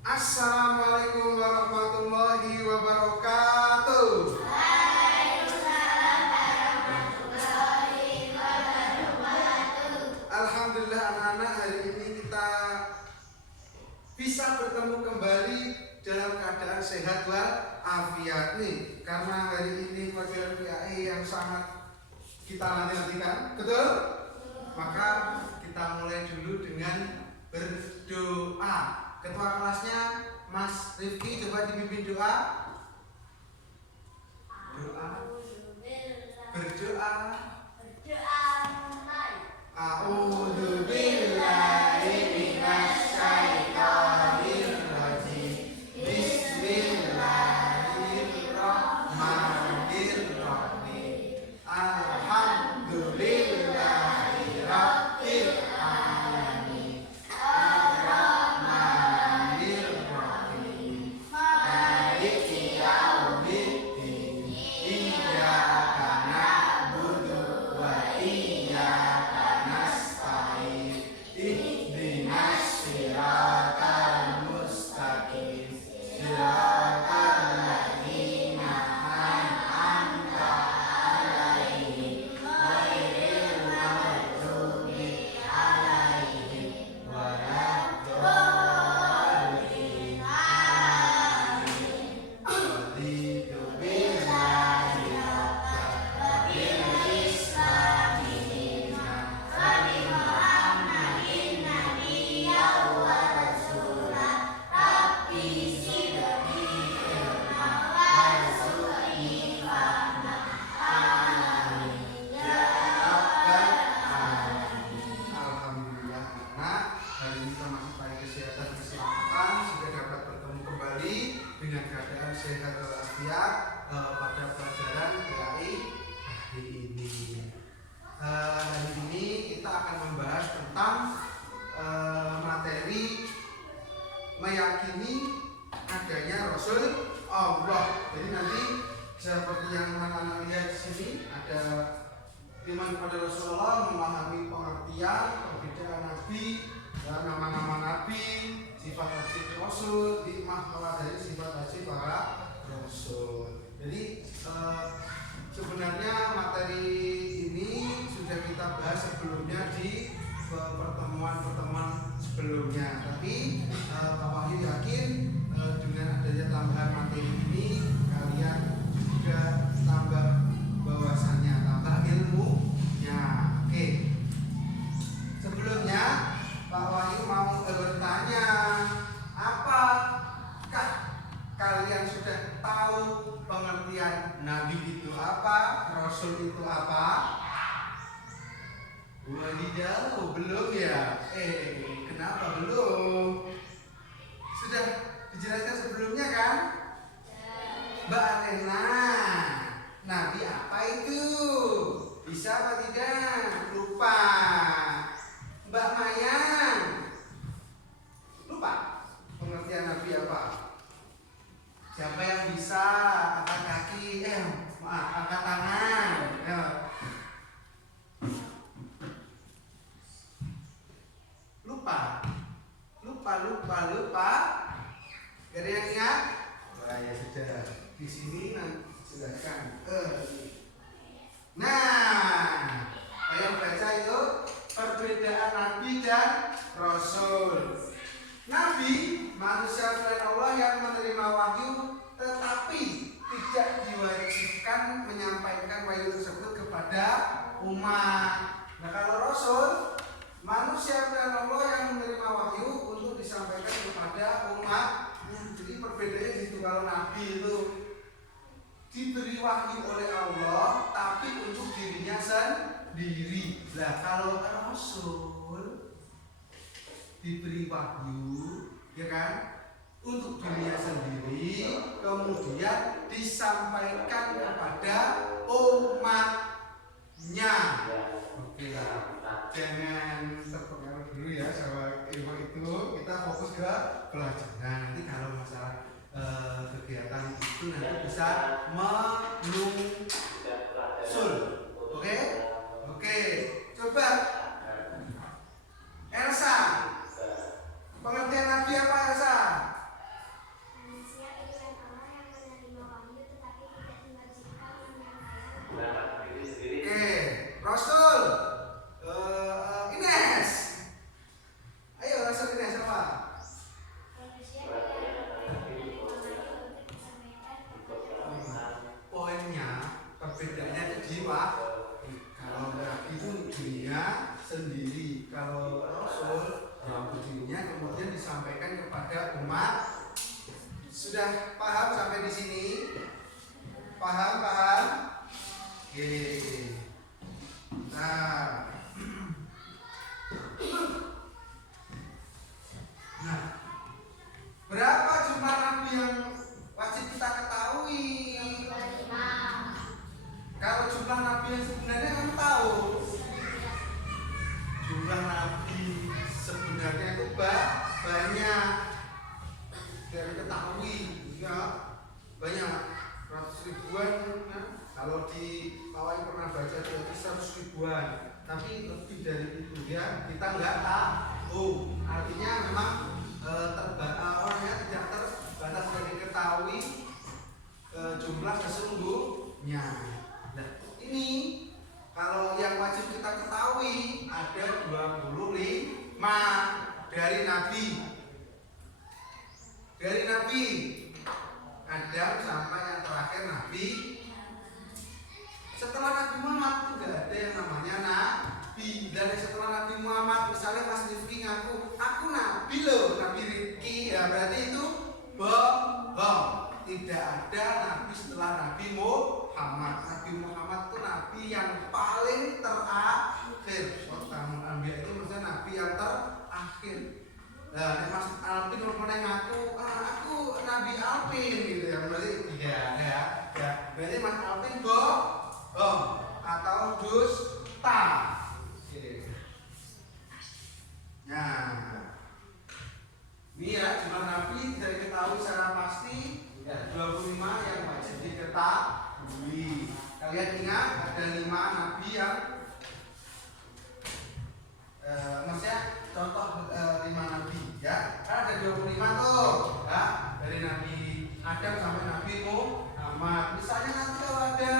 Assalamualaikum warahmatullahi wabarakatuh. Waalaikumsalam warahmatullahi wabarakatuh. Alhamdulillah anak-anak, hari ini kita bisa bertemu kembali dalam keadaan sehat walafiat nih. Karena hari ini pelajaran PAE yang sangat kita nanti-nantikan, betul? Maka kita mulai dulu dengan berdoa. Ketua kelasnya Mas Rifki, coba dipimpin doa. Berdoa. A'udzu billahi minasyaitonir rajim. Bismillahirrahmanirrahim. Alhamdulillahi rabbil alamin. Arrahmanir rahim. Maliki yaumiddin. Iyyaka na'budu wa iyyaka nasta'in. Ihdinas siratal mustaqim. Siratal ladzina an'amta 'alaihim ghairil maghdubi 'alaihim waladdallin. Amin. Raditu billahi rabban bil islami dinan wa bi Muhammadin nabiyyan wa rasulan. Rabbi zidni ilma warzuqni fahma. Amin ya rabbal alamin. Alhamdulillah anak, hari ini kita masih baik kesehatan keselamatan, sudah dapat bertemu kembali dengan keadaan sehat walafiat pada pelajaran PAI hari ini. Hari ini kita akan membahas tentang materi meyakini adanya Rasul Allah. Jadi nanti seperti yang anak-anak lihat di sini ada iman kepada Rasulullah, memahami pengertian perbedaan Nabi, nama-nama Nabi, sifat wajib Rasul, hikmah dari sifat wajib para Rasul. Jadi sebenarnya materi ini sudah kita bahas sebelumnya di pertemuan-pertemuan sebelumnya. Tapi Pak Wahyu yakin dengan adanya tambahan materi ini kalian juga tambah wawasannya, tambah ilmunya. Oke. Sebelumnya Pak Wahyu mau bertanya, apakah kalian sudah tahu pengertian Nabi itu apa, Rasul itu apa? Wadidaw, belum ya? Kenapa belum? Sudah dijelaskan sebelumnya kan? Mbak Atena, Nabi apa itu? Bisa apa tidak? Lupa. Mbak Mayang, lupa pengertian Nabi apa? Siapa yang bisa angkat kaki? Angkat tangan. Lupa. Gak ada yang ingat? Wah, ya sudah. Di sini nanti jelaskan. Nah, yang baca itu perbedaan Nabi dan Rasul. Nabi, manusia selain Allah yang menerima wahyu, tetapi tidak diwajibkan menyampaikan wahyu tersebut kepada umat. Nah, kalau Rasul, manusia selain Allah yang menerima wahyu untuk disampaikan kepada umat. Jadi perbedaannya gitu. Kalau Nabi itu diberi wahyu oleh Allah, tapi untuk dirinya sendiri. Nah, kalau Rasul diberi wahyu, ya kan, untuk dirinya sendiri, kemudian disampaikan kepada umatnya. Oke lah, jangan terpengaruh dulu ya sama ilmu itu. Kita fokus ke pelajaran. Nanti kalau masalah kegiatan itu nanti bisa menyusul. Oke? Coba Elsa, pengertian Nabi apa Elsa? disampaikan kepada umat. Sudah paham sampai di sini? Paham? Oke. Nah, berapa jumlah nabi yang wajib kita ketahui? Kalau jumlah nabi yang sebenarnya kamu tahu? Jumlah nabi sebenarnya itu banyak. Dari ketahui, ya banyak, ratus ribuan. Ya. Kalau di Pawai pernah baca berarti 100 ribuan. Tapi lebih dari itu ya kita nggak tahu. Artinya memang orangnya tidak terbatas dari ketahui jumlah sesungguhnya. Nah, ini kalau yang wajib kita ketahui ada 25 dari Nabi. Dari Nabi Adam sampai yang terakhir Nabi. Setelah Nabi Muhammad itu tidak ada yang namanya Nabi. Dan setelah Nabi Muhammad, misalnya Mas Rifki ngaku, aku Nabi loh, Nabi Rifki, ya berarti itu bohong. Tidak ada Nabi setelah Nabi Muhammad. Nabi Muhammad itu Nabi yang paling terakhir. Tamu Anbiya itu maksudnya Nabi yang terakhir. Nah, Mas Alpin mau ngaku, aku Nabi Alpin gitu ya, berarti ya. Berarti Mas Alpin bohong atau dusta. Nah, ini ya jumlah Nabi tidak diketahui secara pasti. Ya, 25 yang wajib diketahui. Kalian ingat ada 5 Nabi yang maksudnya contoh 5 Nabi ya, kan ada 25 tuh ya, dari Nabi Adam sampai Nabi Muhammad. Misalnya nanti kalau ada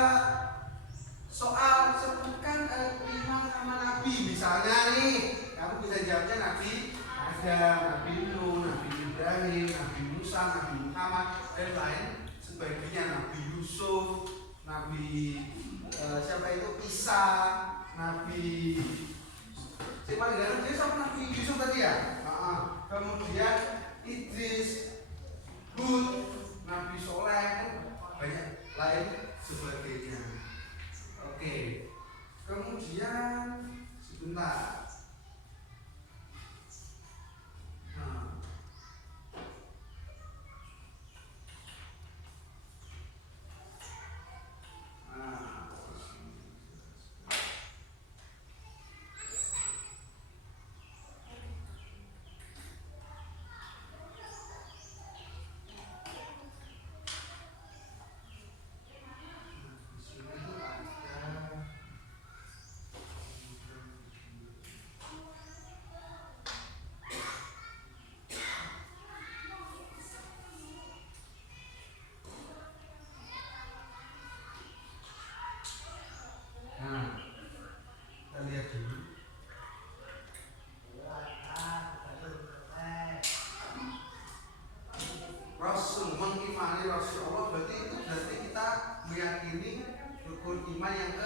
soal sebutkan 5 nama Nabi, misalnya nih kamu bisa jawabnya Nabi Adam, Nabi Nuh, Nabi Ibrahim, Nabi Musa, Nabi Muhammad dan lain sebagainya, Nabi Yusuf, Nabi siapa itu Isa, Nabi paling dalam dia sama Nabi Yusuf tadi ya. Kemudian Idris, Hud, Nabi Soleh, banyak lain sebagainya. Oke. Kemudian sebentar. Kita lihat dulu. Rasul, mengimani Rasulullah berarti kita meyakini rukun iman yang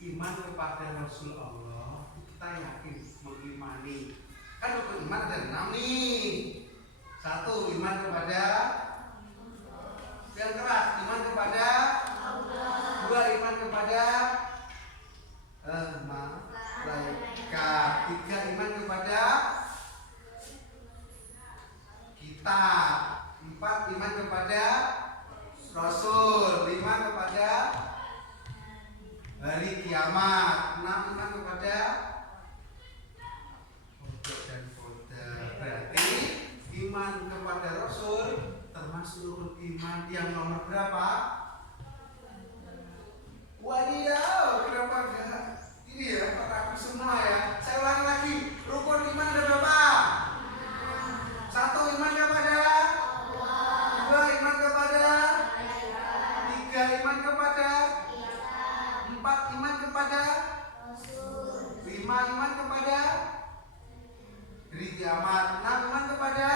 iman kepada Rasulullah. Kita yakin mengimani. Kan rukun iman ada 6 nih. 1, iman kepada yang keras, iman kepada Allah. 2, iman kepada malaikat. 3, iman kepada kitab. 4, iman kepada Rasul. 5, kepada hari kiamat. 6, iman kepada kodok dan kodar. Berarti iman kepada Rasul termasuk rukun iman yang nomor berapa? Wadidaw, kenapa enggak? Ini ya, ragu semua ya. Saya ulangi lagi, rukun iman ada berapa? 1, iman kepada Allah. 2, iman kepada 3, iman kepada 4, iman kepada 5, iman kepada hari kiamat. 6, iman kepada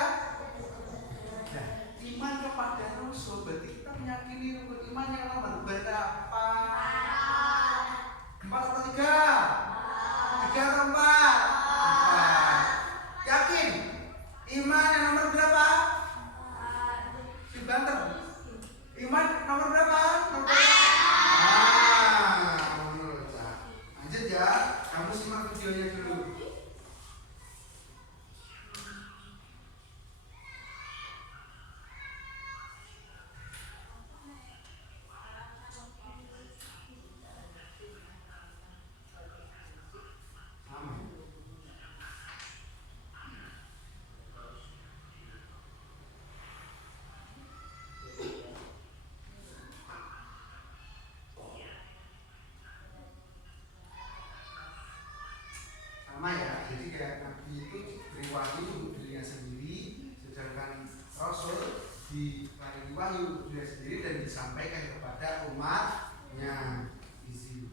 iman kepada Rasul. Berarti kita meyakini rukun iman yang nomor berapa? 4 atau 3? 3 atau 4? 4. wahyu dirinya sendiri, sedangkan Rasul diparingi wahyu dirinya sendiri dan disampaikan kepada umatnya. Izin.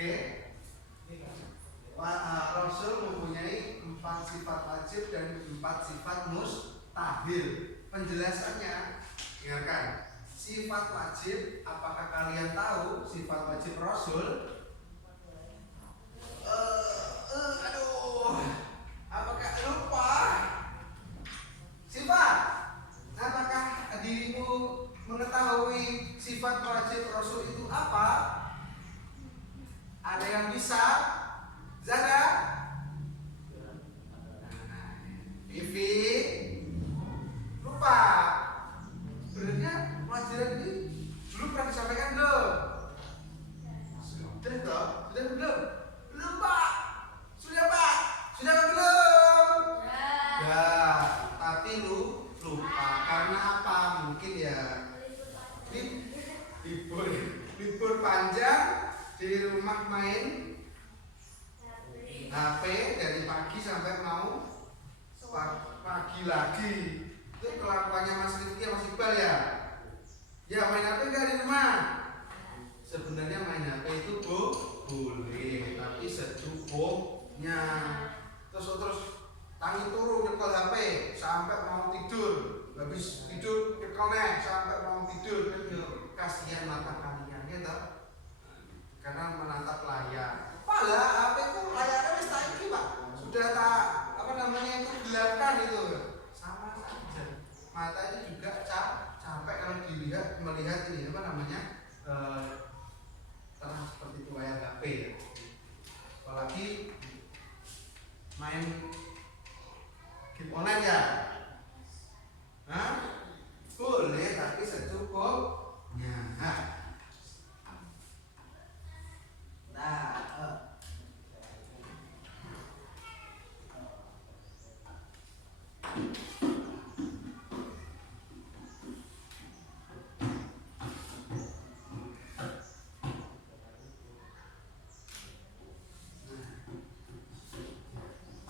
Oke, Rasul mempunyai 4 sifat wajib dan 4 sifat mustahil. Penjelasannya, dengarkan. Sifat wajib, apakah kalian tahu sifat wajib Rasul? Apakah lupa? Sifat, apakah dirimu mengetahui sifat wajib Rasul itu apa? Ada yang bisa? Zara? Vivi? Lupa? Sebenarnya pelajaran ini dulu pernah disampaikan belum? Sudah toh? Sudah belum? Belum Pak? Sudah Pak? Sudah belum? Ya, tapi lupa karena apa? Mungkin ya libur panjang di rumah main HP dari pagi sampai mau pagi lagi. Itu kelakuannya Mas Rifki Mas Iqbal ya? Ya main HP enggak di rumah? Sebenarnya main HP itu boleh, tapi secukupnya. Terus tangi turu nyekel HP sampai mau tidur, habis tidur nyekel sampai mau tidur. Kasihan mata kalian gitu. Karena menatap layar. Pala HP ku layarnya wis tak iki, Pak. Sudah tak itu gelapkan itu. Sama saja. Mata itu juga capek kalau melihat ini terang seperti itu layar HP ya. Apalagi main game online ya. Hah? Boleh tapi secukupnya.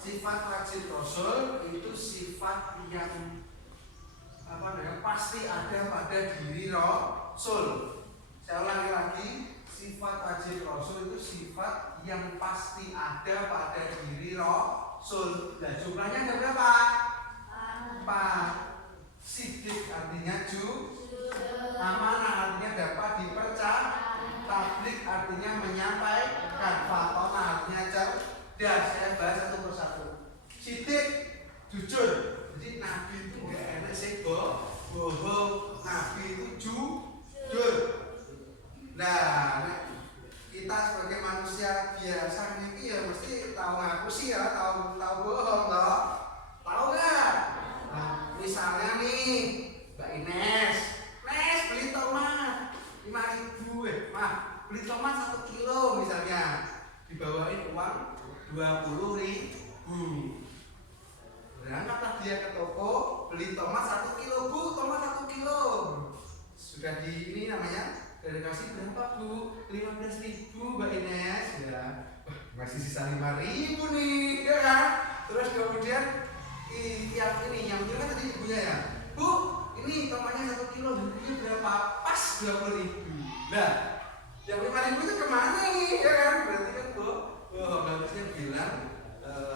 Sifat wajib Rasul itu sifat yang pasti ada pada diri Rasul. Saya ulangi lagi, sifat wajib Rasul itu sifat yang pasti ada pada diri Rasul. Dan jumlahnya ada berapa? 4. Sidik artinya amanah artinya dapat dipercaya. Tablik artinya menyampaikan. Fatona artinya cerdas. Saya bahas satu persatu. Sidik, jujur. Jadi Nabi itu nggak enak sih bohong. Nabi itu jujur. Nah, kita sebagai manusia biasa ini ya mesti tahu ngaku sih ya, tahu bohong loh. Tahu nggak? Nah, misalnya nih, Mbak Ines beli tomat 5.000, beli tomat 1 kilo misalnya, dibawain uang 20.000. Berangkatlah dia ke toko, beli tomat 1 kilo, Bu, tomat 1 kilo. Sudah di ini namanya, kasih berapa Bu? 15.000 Mbak Ines ya. Masih sisa 5.000 nih, ya kan? Terus kemudian yang ini kan tadi ibunya ya, Bu, ini tomatnya kilo ini berapa? Pas 20.000. Nah, yang 5.000 itu kemana nih? Ya kan? Berarti kan bagusnya bilang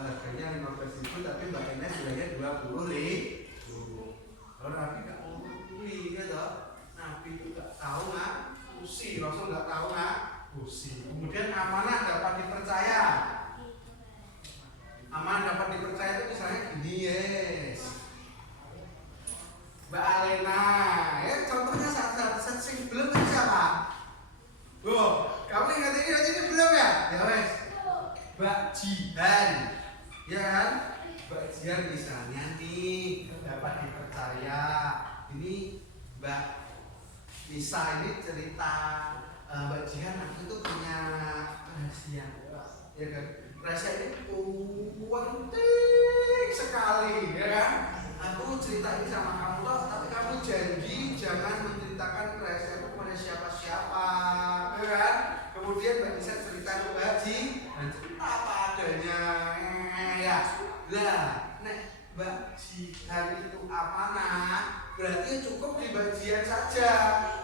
harganya 15.000 tapi Mbak Ines bilangnya 20.000. Kalau Nabi nggak ngomongin gitu, Nabi itu nggak tahu ngapusi, Rasul nggak tahu ngapusi. Kemudian amanah dapat dipercaya. Amanah dapat dipercaya itu misalnya gini, yes. Mbak Alena, ya contohnya saat sing belum kan siapa? Kamu ingat ini belum ya? Ya wes. Mbak Jihan, ya kan? Mbak Jihan misalnya nih dapat dipercaya. Ini Mbak Nisa ini cerita Mbak Jihan aku itu punya rahasia, ya kan? Rahasia ini penting sekali, ya kan? Aku cerita ini sama kamu toh, tapi kamu janji jangan menceritakan rahasia itu kepada siapa-siapa, ya kan? Kemudian Mbak Nisa cerita ke Mbak Haji dan cerita apa adanya, ya. Lah, nek Mbak Jihan itu amanah, berarti cukup di bagian saja,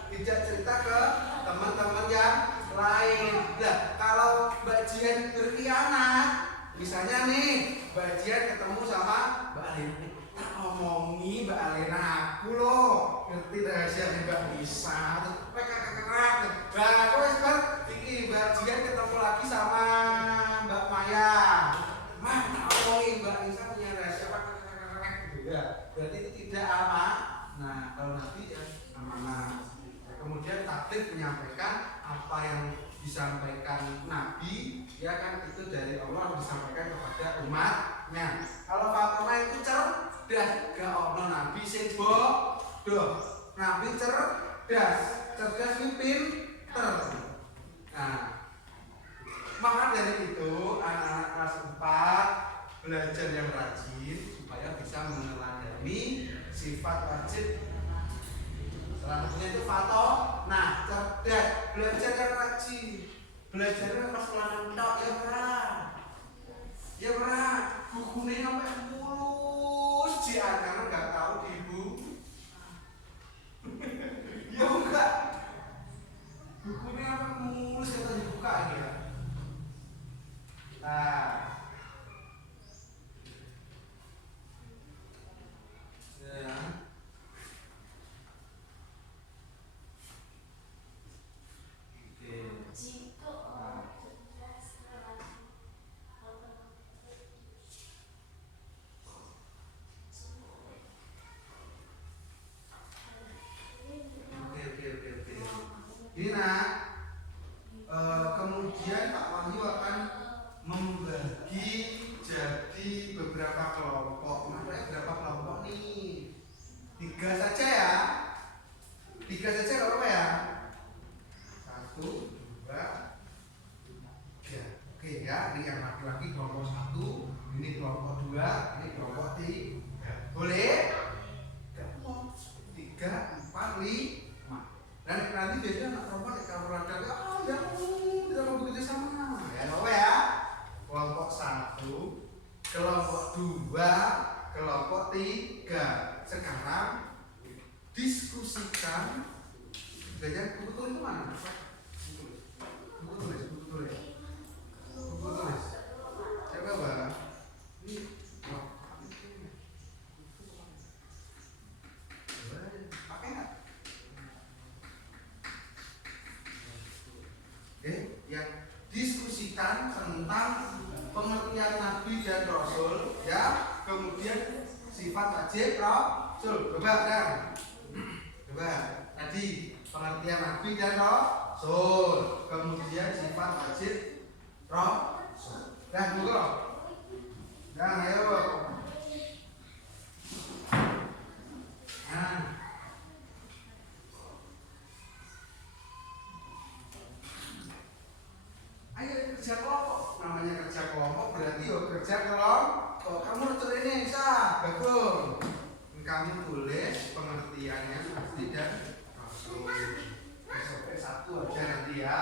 tidak cerita ke teman-teman yang lain. Nah, kalau Mbak Jihan berkhianat, misalnya nih Mbak Jihan ketemu sama Mbak Alena, tak ngomongi Mbak Alena aku loh, ngerti rahasia Mbak Nisa, nah aku sekarang ini Mbak Jihan ketemu lagi sama Mbak Maya, tak ngomongin Mbak Nisa punya rahasia ya, berarti itu tidak aman. Nah, kalau Nabi ya amanah. Kemudian takdir menyampaikan apa yang disampaikan Nabi, ya kan itu dari Allah disampaikan kepada umatnya. Kalau Fatimah itu cerdas, gak ono Nabi sing bodoh. Nabi cerdas pinter. Nah, maka dari itu anak-anak kelas 4 belajar yang rajin supaya bisa meneladani sifat wajib. Selanjutnya itu fato, nah cerdas, belajar yang rajin, belajarnya pas ulangan tok ya berat, bukunya sampai mulus jian karena nggak tahu di ibu, ya enggak, bukunya sampai mulus kita dibuka ya. Nah, ya. Ini nak, kemudian Pak Wahyu akan membagi jadi beberapa kelompok. Namanya berapa kelompok nih? 3 saja ya. 3 saja kalau apa ya? 1, 2, 3. Oke ya, ini yang laki-laki kelompok 1, ini kelompok 2, ini kelompok 3. Boleh? 3, 4, 5. Dan nanti biasanya anak perempuan kalau radar tidak mau bekerja sama. Ya, apa ya? Kelompok 1, kelompok 2, kelompok 3. Sekarang diskusikan. Belajar buku tulis itu mana? Buku tulis. Coba Bang. Ini pakai nggak? Yang diskusikan tentang pengertian Nabi dan Rasul, ya, kemudian sifat wajib Rasul. Coba kan? Coba tadi pengertian Nabi dan Rasul, kemudian sifat wajib Rasul. Nah, buka. Nah, ayo. Nah. Ayo kerja kelompok, namanya kerja kelompok berarti kerja kelompok. Kamu harus ini bisa, bagus. Kami tulis pengertiannya pasti dan Rasul. Sampai 1 aja nanti ya.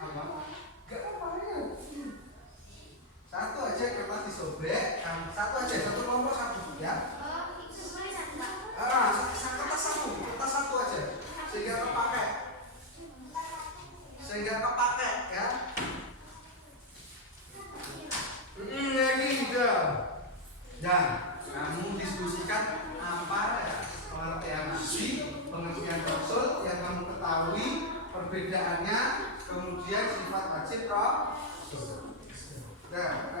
Apa? Gak apa-apa ya. 1 aja kertas disobek, 1 aja, 1 kelompok 1 ya. apa ya pengertian Nabi, pengertian Rasul yang kamu ketahui perbedaannya, kemudian sifat wajib Rasul. Nah,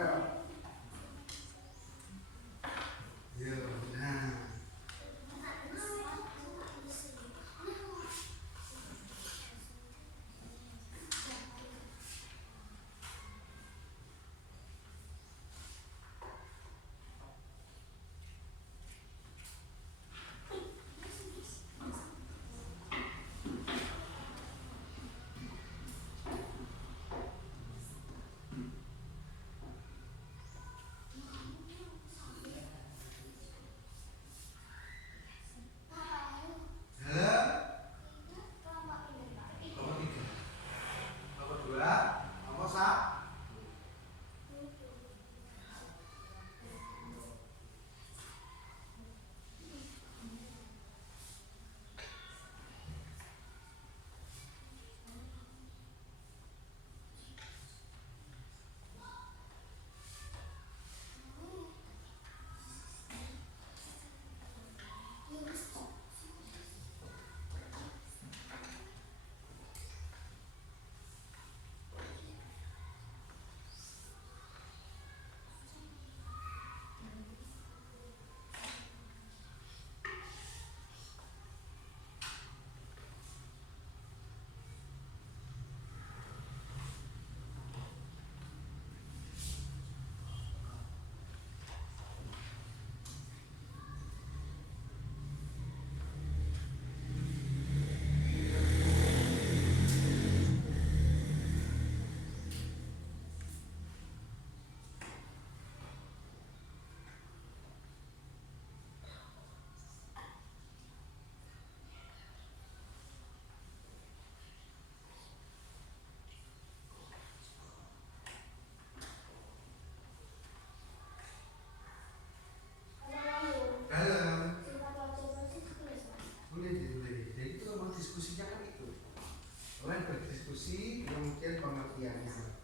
berdiskusi kemudian pengertiannya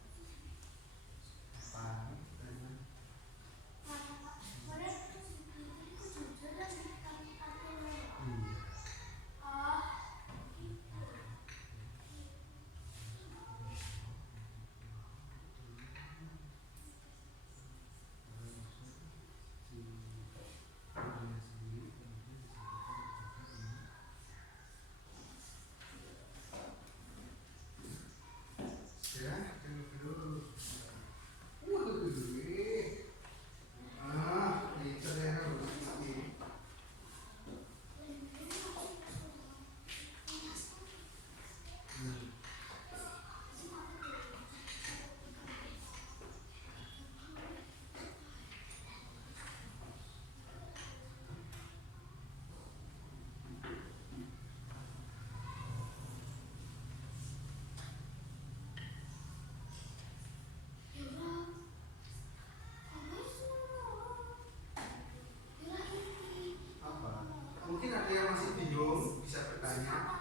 apa mungkin ada yang masih bingung bisa bertanya.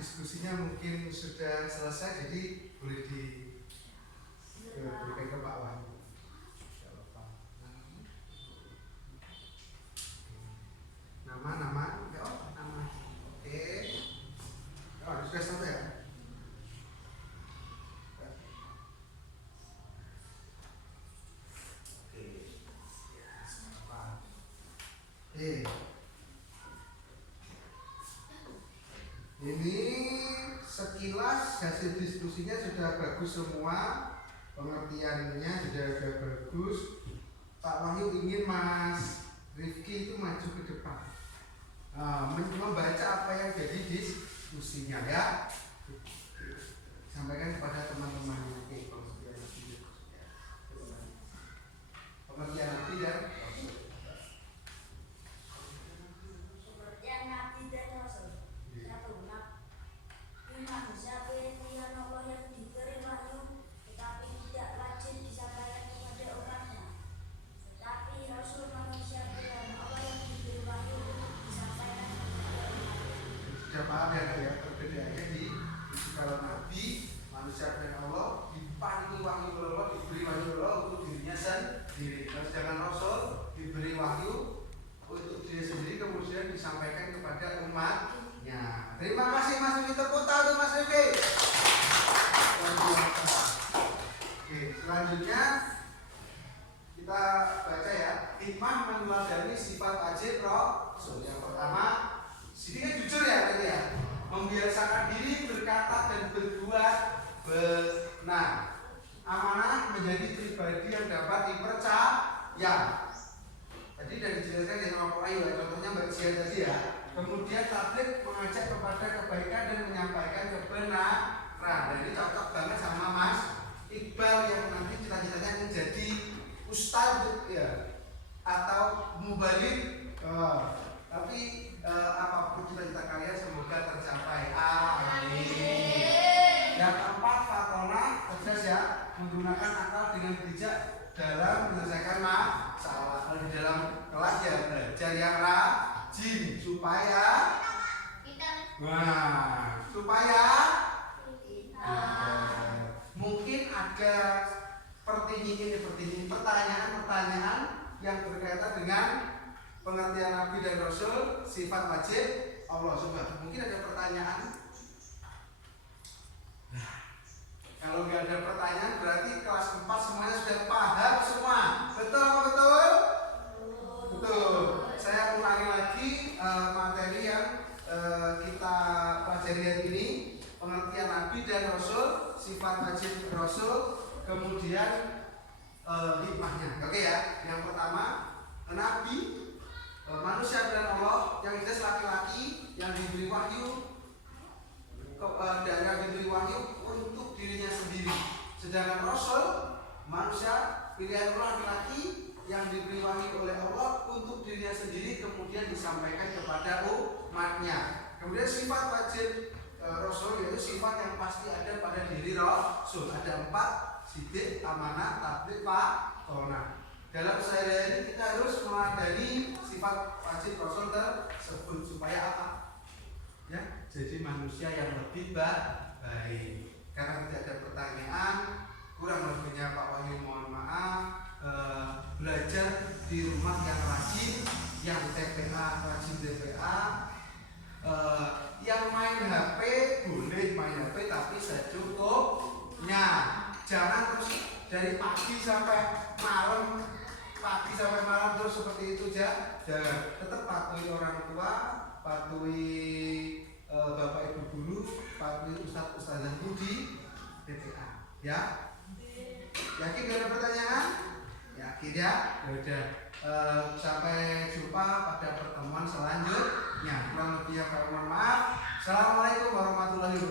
diskusinya mungkin sudah selesai, jadi boleh diberikan ke Pak Wahyu. Tidak apa-apa. Nama, ya nama. Oke. Oh, sudah sampai ya? Oke. Ini sekilas hasil diskusinya sudah bagus semua, pengertiannya sudah bagus. Pak Wahyu ingin Mas Rifki itu maju ke depan, membaca apa yang jadi diskusinya ya, sampaikan kepada teman-teman. Pengertian Nabi dan Pengertian Nabi dan Rasul. Satu, Nabi manusia pilihan Allah yang diberi wahyu, tetapi tidak wajib disampaikan kepada umatnya. Tetapi Rasul manusia pilihan Allah yang diberi wahyu disampaikan kepada umatnya. sudah paham ya perbedaannya di kalau Nabi manusia dan Allah diparingi wahyu oleh Allah, diberi wahyu oleh Allah untuk dirinya sendiri. Sedangkan Rasul diberi wahyu untuk diri sendiri kemudian disampaikan kepada umatnya. Terima kasih Mas Rifki, tepuk tangan Mas Rifki. Oke, selanjutnya kita baca ya. Hikmah meneladani sifat wajib Rasul. Yang pertama, sini kan jujur ya tadi ya, membiasakan diri berkata dan berbuat benar. Amanah menjadi pribadi yang dapat dipercaya. Tadi sudah dijelaskan yang Pak Wahyu ya, contohnya Mbak Cia tadi ya. Kemudian tabligh mengajak kepada kebaikan dan menyampaikan kebenaran. Dan ini cocok banget sama Mas Iqbal yang nanti cita-citanya menjadi ustadz ya, atau mubalik. Tapi apapun cita-cita kalian semoga tercapai. Amin. Yang keempat, fatona cerdas ya, menggunakan akal dengan bijak dalam menyelesaikan masalah. Kalau di dalam kelas ya belajar yang rajin supaya mungkin ada pertanyaan-pertanyaan yang berkaitan dengan pengertian Nabi dan Rasul, sifat wajib Allah. Coba mungkin ada pertanyaan. Kalau nggak ada pertanyaan berarti kelas 4 semuanya sudah paham semua. Betul apa betul? Betul. Saya ulangi lagi materi yang kita pelajari hari ini, pengertian Nabi dan Rasul, sifat wajib Rasul, kemudian hikmahnya. Oke ya. Yang pertama, Nabi manusia dan Allah, yang jelas laki-laki yang diberi wahyu dan diberi wahyu untuk dirinya sendiri. Sedangkan Rasul manusia pilihan Allah, laki-laki yang diberi wahyu oleh Allah untuk dirinya sendiri kemudian disampaikan kepada umatnya. Kemudian sifat wajib Rasul yaitu sifat yang pasti ada pada diri Rasul. Ada 4: sidik, amanah, tabligh, fatona. Dalam sehari-hari kita harus meladani sifat wajib Rasul tersebut supaya apa? Ya, jadi manusia yang lebih baik. Karena tidak ada pertanyaan, kurang lebihnya Pak Wahyu mohon maaf. Belajar di rumah yang rajin, yang TPA rajin TPA, yang main HP boleh main HP tapi secukupnya. Jangan terus dari pagi sampai malam terus seperti itu aja. Jangan, tetap patuhi orang tua, patuhi Bapak Ibu guru, patuhi Ustaz-Ustazah di TPA. Ya? Yakin gak ada pertanyaan? Yakin ya? Yaudah. Sampai jumpa pada pertemuan selanjutnya. Kurang lebihnya mohon maaf. Assalamualaikum warahmatullahi wabarakatuh.